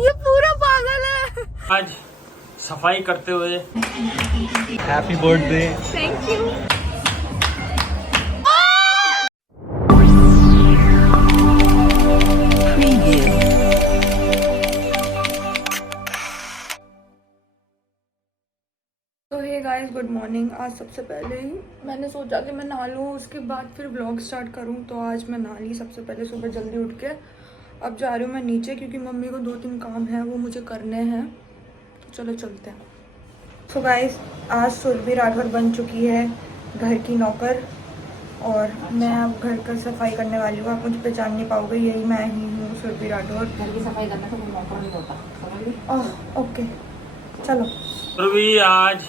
ये पूरा पागल है। आज सफाई करते हुए हैप्पी बर्थडे। Thank you. तो हे गाइस, गुड मॉर्निंग। आज सबसे पहले ही मैंने सोचा कि मैं नहा लूँ, उसके बाद फिर ब्लॉग स्टार्ट करूँ। तो आज मैं नहा ली सबसे पहले सुबह जल्दी उठ के। अब जा रही हूँ मैं नीचे क्योंकि मम्मी को 2-3 काम हैं वो मुझे करने हैं। तो चलो चलते हैं। सो गाइस, आज सुरभि राठौर बन चुकी है घर की नौकर और मैं अब घर का सफाई करने वाली हूँ। आप मुझे पहचान नहीं पाओगे, यही मैं ही हूँ, सुरभि राठौर। घर की सफाई करना तो कोई नौकर नहीं होता, समझ ली? ओह ओके, चलो। सुरभि आज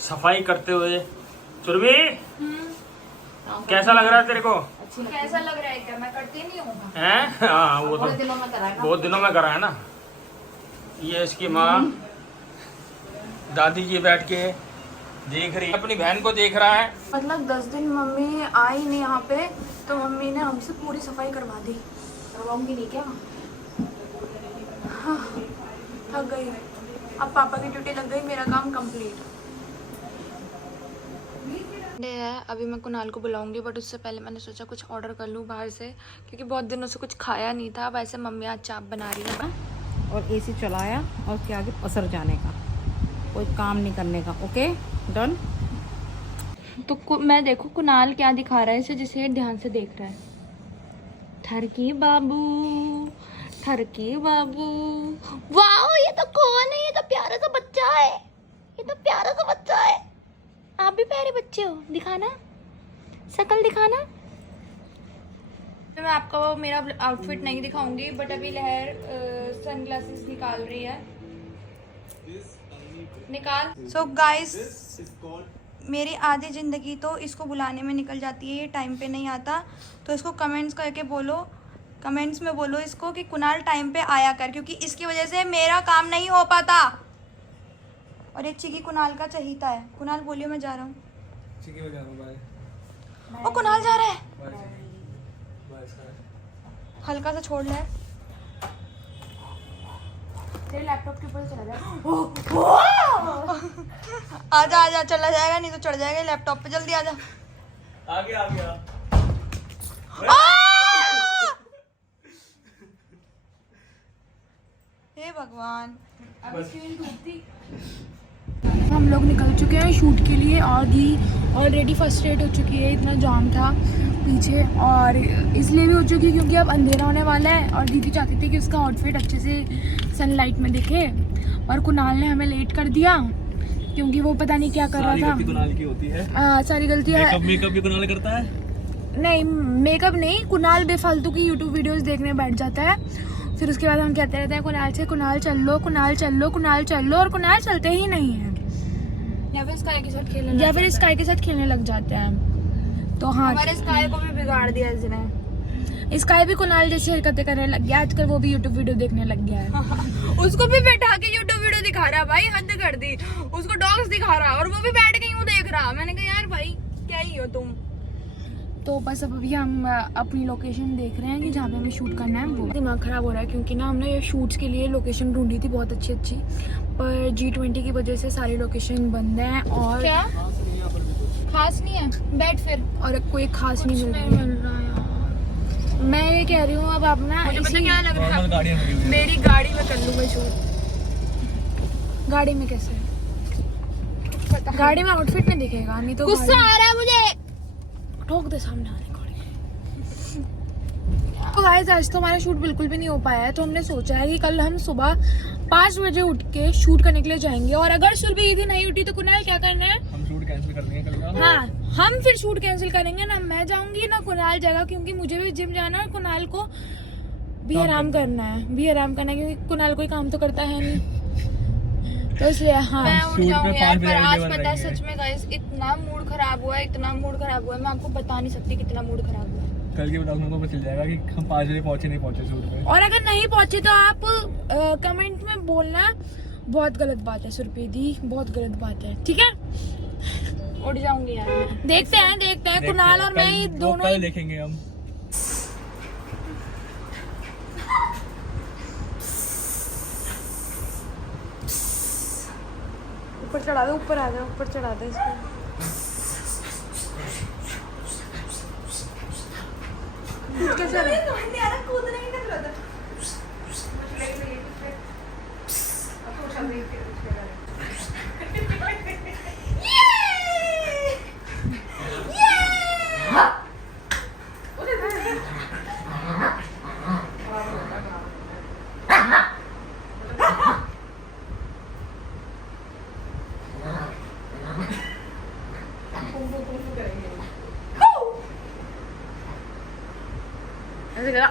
सफाई करते हुए। सुरभि कैसा लग रहा है तेरे को? कैसा लग रहा है? क्या मैं करती नहीं हूँ? हैं? हाँ, वो तो बहुत दिनों में करा है ना। बहुत दिनों में करा है ना। ये इसकी माँ दादी जी बैठ के देख रही है, अपनी बहन को देख रहा है। मतलब 10 दिन मम्मी आई नहीं यहाँ पे, तो मम्मी ने हमसे पूरी सफाई करवा दी। करवाऊंगी नहीं क्या? हाँ, थक गई। अब पापा की ड्यूटी लग गई, मेरा काम कंप्लीट है। अभी मैं कुणाल को बुलाऊंगी, बट उससे पहले मैंने सोचा कुछ ऑर्डर कर लूँ बाहर से, क्योंकि बहुत दिनों से कुछ खाया नहीं था। वैसे मम्मी आज चाप बना रही है और एसी चलाया और उसके आगे पसर जाने का, कोई काम नहीं करने का। Okay done. तो मैं देखो कुणाल क्या दिखा रहा है इसे, जिसे ये ध्यान से देख रहा है। ठरकी बाबू, ठरकी बाबू। वाह, ये तो कौन है? ये तो प्यारा सा बच्चा है। ये तो प्यारा सा बच्चा है। आप भी प्यारे बच्चे हो, दिखाना शक्ल दिखाना। मैं आपको वो मेरा आउटफिट नहीं दिखाऊंगी, बट अभी लहर सनग्लासेस निकाल रही है। निकाल। सो गाइस, मेरी आधी ज़िंदगी तो इसको बुलाने में निकल जाती है, ये टाइम पे नहीं आता। तो इसको कमेंट्स करके बोलो, कमेंट्स में बोलो इसको कि कुणाल टाइम पे आया कर, क्योंकि इसकी वजह से मेरा काम नहीं हो पाता। और एक चिकी कुणाल का चहीता है। कुणाल बोलियो मैं जा रहा हूँ। चिकी में जा रहा हूँ, बाय। ओ कुणाल जा रहा है। Bye sir. हल्का सा छोड़ ले, तेरे लैपटॉप के ऊपर चला जाए। आजा आजा, चला जाएगा नहीं तो चढ़ जाएगा लैपटॉप पे। जल्दी आजा। आ गया। हे भगवान। हम लोग निकल चुके हैं शूट के लिए और दी ऑलरेडी फर्स्ट्रेट हो चुकी है। इतना जाम था पीछे, और इसलिए भी हो चुकी है क्योंकि अब अंधेरा होने वाला है और दीदी चाहती थी कि उसका आउटफिट अच्छे से सनलाइट में दिखे। और कुणाल ने हमें लेट कर दिया क्योंकि वो पता नहीं क्या कर रहा था। कुणाल की होती है। सारी गलती है। मेकअप भी कुणाल करता है। नहीं, मेकअप नहीं, कुणाल बेफालतू की यूट्यूब वीडियोस देखने बैठ जाता है। फिर उसके बाद हम कहते रहते हैं कुणाल से, कुणाल चल लो, कुणाल चल लो, कुणाल चल लो, और कुणाल चलते ही नहीं है। या फिर स्काई के साथ खेलने लग जाते हैं। तो हाँ, हमारे स्काई को भी बिगाड़ दिया इसने। स्काई भी कुणाल जैसी हरकतें करने लग गया आजकल। वो भी यूट्यूब वीडियो देखने लग गया है। उसको भी बैठा के यूट्यूब वीडियो दिखा रहा है भाई, हद कर दी। उसको डॉग्स दिखा रहा और वो भी बैठ के यूं देख रहा। मैंने कहा यार भाई क्या ही हो तुम। तो बस अब अभी हम अपनी लोकेशन देख रहे हैं कि जहाँ पे हमें शूट करना है। वो दिमाग ख़राब हो रहा है क्योंकि ना हमने ये शूट्स के लिए लोकेशन ढूंढी थी बहुत अच्छी, पर G20 की वजह से सारी लोकेशन बंद हैं। और क्या खास नहीं है, बैठ फिर। और कोई खास नहीं मिल रहा है। मैं ये कह रही हूँ अब आप ना इसी क्या लग रहा है, मेरी गाड़ी में कर लूँ मैं शूट। गाड़ी में कैसे? गाड़ी में आउटफिट नहीं दिखेगा, नहीं तो गुस्सा आ रहा है मुझे। ठोक दे सामने आने को। तो गाइस, आज तो हमारा शूट बिल्कुल भी नहीं हो पाया है। तो हमने सोचा है कि कल हम सुबह 5 बजे उठ के शूट करने के लिए जाएंगे। और अगर सुरभि यदि नहीं उठी तो कुणाल क्या करना है? हम शूट कैंसिल कर देंगे कल का। हाँ, हम फिर शूट कैंसिल करेंगे। ना मैं जाऊंगी ना कुणाल जाएगा, क्योंकि मुझे भी जिम जाना है। कुणाल को भी आराम करना है, क्योंकि कुणाल कोई काम तो करता है नहीं। तो इसलिए हाँ, मैं उठ जाऊंगी यार। पर आज पता है सच में गाइस, इतना मूड खराब हुआ है, मैं आपको बता नहीं सकती कितना मूड खराब हुआ है। कल के ब्लॉग में पता चल जाएगा कि हम 5 बजे नहीं पहुंचे शूट में। और अगर नहीं पहुंचे तो आप कमेंट में बोलना। बहुत गलत बात है सुरभि दी, बहुत गलत बात है, ठीक है? उठ जाऊंगी यार मैं। देखते हैं कुणाल और मैं दोनों देखेंगे हम। ऊपर चढ़ा दे, ऊपर आ जा, ऊपर चढ़ा दे इसको। कैसे ऐसे करा।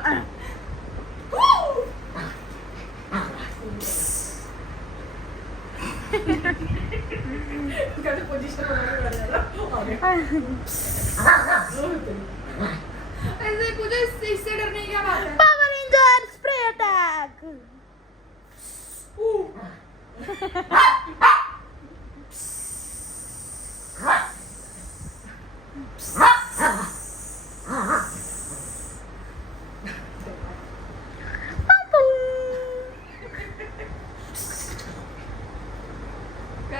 ऐसे कुछ इससे डरने की क्या बात है? Power ranger spray attack.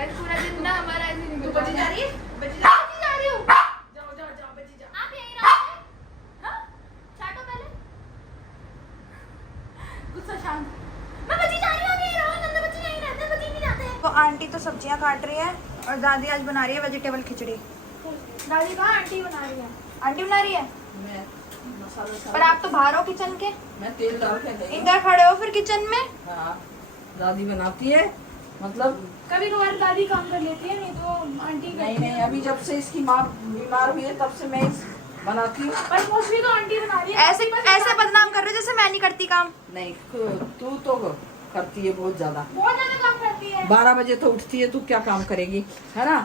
पूरा दिन ना हमारा ऐसे नहीं। तू बची जा रही है? बची जा रही हूँ। जाओ जाओ जाओ बची जा। आप यहीं रहो। हाँ? चाटो पहले। गुस्सा शांत। मैं बची जा रही हूँ, यहीं रहो। नंदे बच्चे यहीं रहते हैं, बची नहीं जाते। तो आंटी तो सब्जियां काट रही है और दादी आज बना रही है वेजिटेबल खिचड़ी। दादी कहाँ? आंटी बना रही है। आंटी बना रही है? मैं मसाला पर आप तो बाहर हो किचन के। मैं तेल डाल के नहीं। इधर खड़े हो फिर किचन में। हाँ, दादी बनाती है, मतलब कभी कभार दादी काम कर लेती है, नहीं तो आंटी नहीं नहीं, अभी जब से इसकी माँ बीमार हुई है तब से मैं बनाती हूँ। पर मोस्टली तो आंटी बना रही है। ऐसे बदनाम कर रहे हो जैसे मैं नहीं करती काम। नहीं, तू तो करती है बहुत ज्यादा काम करती है। 12 बजे तो उठती है, तू क्या काम करेगी, है ना?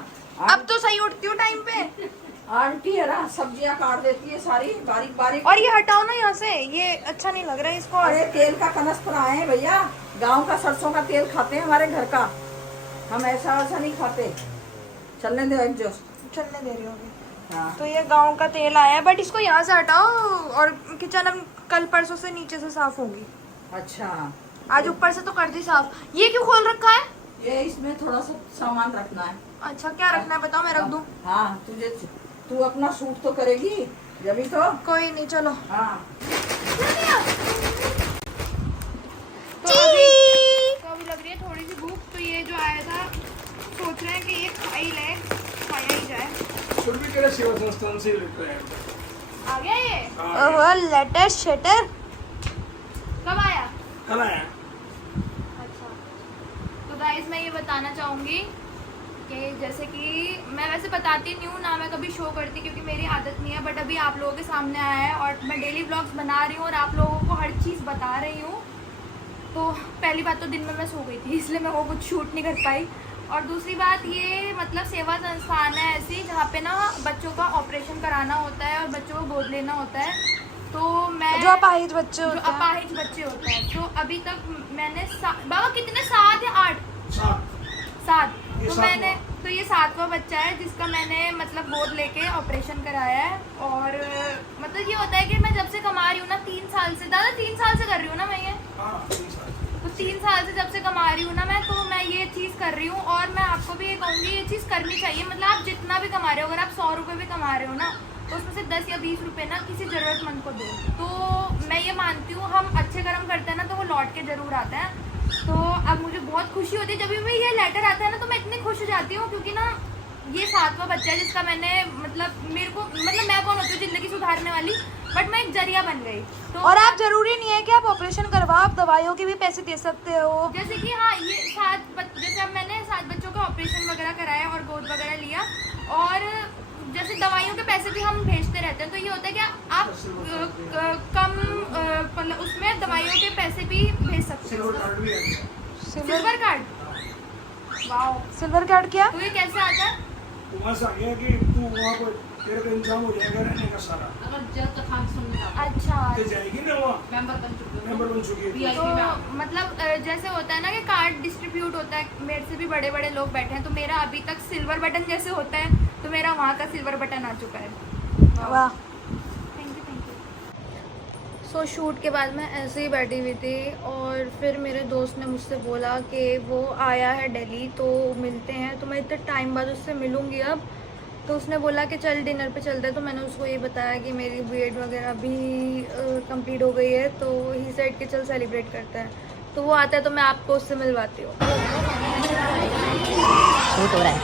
अब तो सही उठती हूँ टाइम पे। आंटी है ना, सब्जियां काट देती है सारी बारीक बारीक। और ये हटाओ ना यहाँ से, ये अच्छा नहीं लग रहा है इसको। अरे तेल का कनस्तर आए हैं भैया, गांव का सरसों का तेल खाते हैं हमारे घर का, हम ऐसा नहीं खाते। चलने दो एडजस्ट। चलने दे रही होगी। हाँ। तो ये गांव का तेल आया है, बट इसको यहाँ से हटाओ। और किचन अब कल परसों से नीचे से साफ होगी। अच्छा, आज ऊपर से तो कर दी साफ। ये क्यों खोल रखा है? ये इसमें थोड़ा सा सामान रखना है। अच्छा, क्या रखना है बताओ, मैं रख दूँ? हाँ, तू अपना सूट तो करेगी जभी तो। कोई नहीं, चलो। हाँ। तो अभी लग रही है थोड़ी सी भूख, तो ये जो आया था सोच रहे हैं कि ये खाया ही जाए। आ गया ये? ओह लेटर शेटर कब आया? कल आया। अच्छा, तो गाइस मैं ये बताना चाहूँगी कि जैसे कि मैं वैसे बताती नहीं हूँ ना, मैं कभी शो करती क्योंकि मेरी आदत नहीं है, बट अभी आप लोगों के सामने आया है और मैं डेली व्लॉग्स बना रही हूँ और आप लोगों को हर चीज़ बता रही हूँ। तो पहली बात तो दिन में मैं सो गई थी, इसलिए मैं वो कुछ शूट नहीं कर पाई। और दूसरी बात, ये मतलब सेवा संस्थान है ऐसी जहाँ पे ना बच्चों का ऑपरेशन कराना होता है और बच्चों को गोद लेना होता है। तो मैं जो अपाहिज बच्चे होते हैं, तो अभी तक मैंने बाबा कितने 7 या 8 7 तो मैंने तो ये 7वां बच्चा है जिसका मैंने मतलब गोद लेके ऑपरेशन कराया है। और मतलब ये होता है कि मैं जब से कमा रही हूँ ना 3 साल से, दादा 3 साल से कर रही हूँ ना मैं ये, तो 3 साल से जब से कमा रही हूँ ना मैं, तो मैं ये चीज़ कर रही हूँ। और मैं आपको भी ये कहूँगी ये चीज़ करनी चाहिए। मतलब आप जितना भी कमा रहे हो, अगर आप 100 रुपये भी कमा रहे हो ना, तो उसमें से 10 या 20 रुपये ना किसी ज़रूरतमंद को दो। तो मैं ये मानती हूँ हम अच्छे कर्म करते हैं ना तो वो लौट के ज़रूर आता है। तो अब मुझे बहुत खुशी होती है जब भी ये लेटर आता है ना, तो मैं इतनी खुश हो जाती हूँ क्योंकि ना ये 7वां बच्चा है जिसका मैंने मतलब मेरे को मतलब मैं कौन होती हूँ ज़िंदगी सुधारने वाली, बट मैं एक जरिया बन गई। तो और आप जरूरी नहीं है कि आप ऑपरेशन करवाओ, आप दवाइयों के भी पैसे दे सकते हो। जैसे कि हाँ, ये जैसे अब मैंने 7 बच्चों का ऑपरेशन वगैरह कराया और गोद वगैरह लिया, और जैसे दवाइयों के पैसे भी हम भेजते रहते हैं। तो ये होता है कि आप कम मतलब उसमें दवाइयों के पैसे भी भेज सकते हो। Silver card, wow, silver card क्या? तो ये कैसे आता है? वहाँ से आ गया कि तू वहाँ को तेरे का इंतजाम हो जाएगा रहने का सारा। अच्छा, तो जाएगी ना वहाँ, मेंबर बन चुकी है। तो मतलब जैसे होता है ना कि कार्ड डिस्ट्रीब्यूट होता है, मेरे से भी बड़े बड़े लोग बैठे हैं, तो मेरा अभी तक सिल्वर बटन जैसे होता है, तो मेरा वहाँ का सिल्वर बटन आ चुका है। वाह, थैंक यू। सो शूट के बाद मैं ऐसे ही बैठी हुई थी और फिर मेरे दोस्त ने मुझसे बोला कि वो आया है दिल्ली तो मिलते हैं, तो मैं इतने टाइम बाद उससे मिलूँगी अब। तो उसने बोला कि चल डिनर पे चलते हैं, तो मैंने उसको ये बताया कि मेरी बीएड वगैरह भी कंप्लीट हो गई है, तो ही सेड कि चल सेलिब्रेट करते हैं। तो वो आता है तो मैं आपको उससे मिलवाती हूँ। शूट हो रहा है।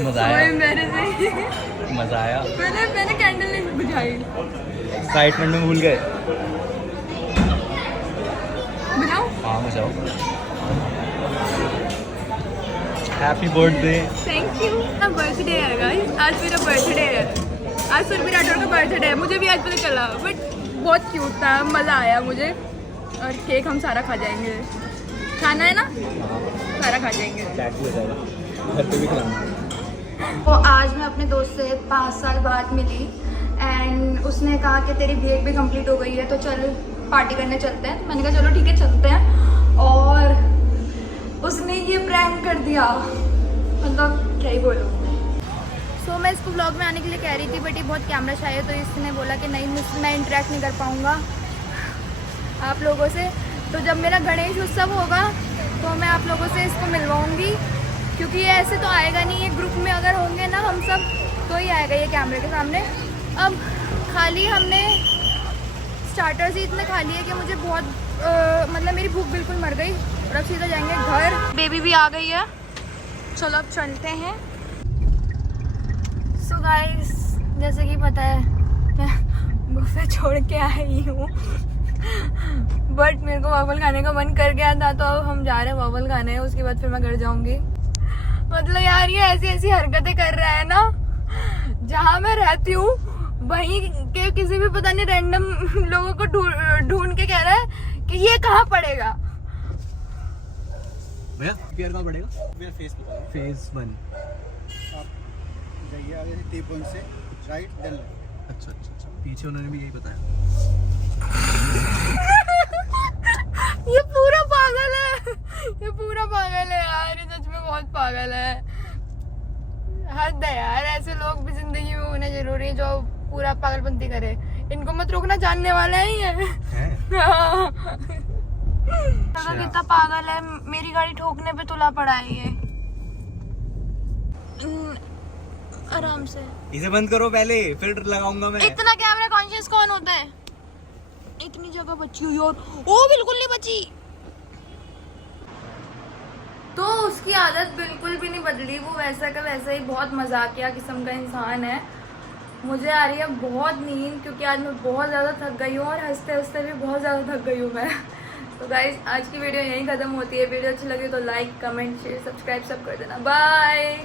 मजा आया, मजा आया। मैंने कैंडल नहीं बुझाई। एक्साइटमेंट में भूल गए। बुझाओ? हाँ बुझाओ। Happy birthday. Thank you. Birthday है गाइस, आज मेरा बर्थडे है। आज सुरभि राठौर का बर्थडे है, मुझे भी आज पता चला, बट बहुत क्यूट था, मज़ा आया मुझे। और केक हम सारा खा जाएंगे, खाना है ना, सारा खा जाएंगे। घर पे भी खिलाऊंगा। तो आज मैं अपने दोस्त से 5 साल बाद मिली एंड उसने कहा कि तेरी बीएड भी कंप्लीट हो गई है तो चल पार्टी करने चलते हैं। मैंने कहा चलो ठीक है चलते हैं, और उसने ये प्रैंक कर दिया, मतलब क्या ही बोलूँ। सो मैं इसको व्लॉग में आने के लिए कह रही थी बट ये बहुत कैमरा शाय है, तो इसने बोला कि नहीं मैं इंटरेक्ट नहीं कर पाऊँगा आप लोगों से। तो जब मेरा गणेश उत्सव होगा तो मैं आप लोगों से इसको मिलवाऊँगी, क्योंकि ये ऐसे तो आएगा नहीं, ये ग्रुप में अगर होंगे ना हम सब तो ही आएगा ये कैमरे के सामने। अब खाली हमने स्टार्टर्स ही इतने खा लिए कि मुझे बहुत मतलब मेरी भूख बिल्कुल मर गई, और अब सीधा जाएंगे घर। बेबी भी आ गई है, चलो अब चलते हैं। सो गाइस जैसे कि पता है मैं बुफे छोड़ के आई हूँ बट मेरे को वाफल खाने का मन कर गया था, तो अब हम जा रहे हैं वाफल खाने, उसके बाद फिर मैं घर जाऊँगी। मतलब यार ये ऐसी ऐसी हरकतें कर रहा है ना, जहाँ मैं रहती हूँ वहीं के किसी भी पता नहीं रैंडम लोगों को ढूंढ के कह रहा है कि ये कहाँ पड़ेगा। भैया पीआर कहाँ पड़ेगा? भैया फेज 1 जाइए आगे टी पॉइंट से राइट देन। अच्छा अच्छा अच्छा, पीछे उन्होंने भी यही बताया। ये पूरा पागल है, ये पूरा पागल है यार, ये सच में बहुत पागल है। हद है यार, ऐसे लोग भी जिंदगी में होने जरूरी है जो पूरा पागलपंती करे। इनको मत रोकना, जानने वाला ही है। कितना पागल है, मेरी गाड़ी ठोकने पे तुला पड़ा है ये। आराम से इसे बंद करो पहले, फिल्टर लगाऊंगा मैं। इतना कैमरा कॉन्शियस कौन होता है? इतनी जगह बची हुई और ओ बिल्कुल नहीं बची। तो उसकी आदत बिल्कुल भी नहीं बदली, वो वैसा का वैसा ही बहुत मजाकिया किस्म का इंसान है। मुझे आ रही है बहुत नींद, क्योंकि आज मैं बहुत ज़्यादा थक गई हूँ और हंसते हंसते भी बहुत ज़्यादा थक गई हूँ मैं। तो गाइस आज की वीडियो यहीं ख़त्म होती है। वीडियो अच्छी लगी तो लाइक कमेंट शेयर सब्सक्राइब सब कर देना। बाय।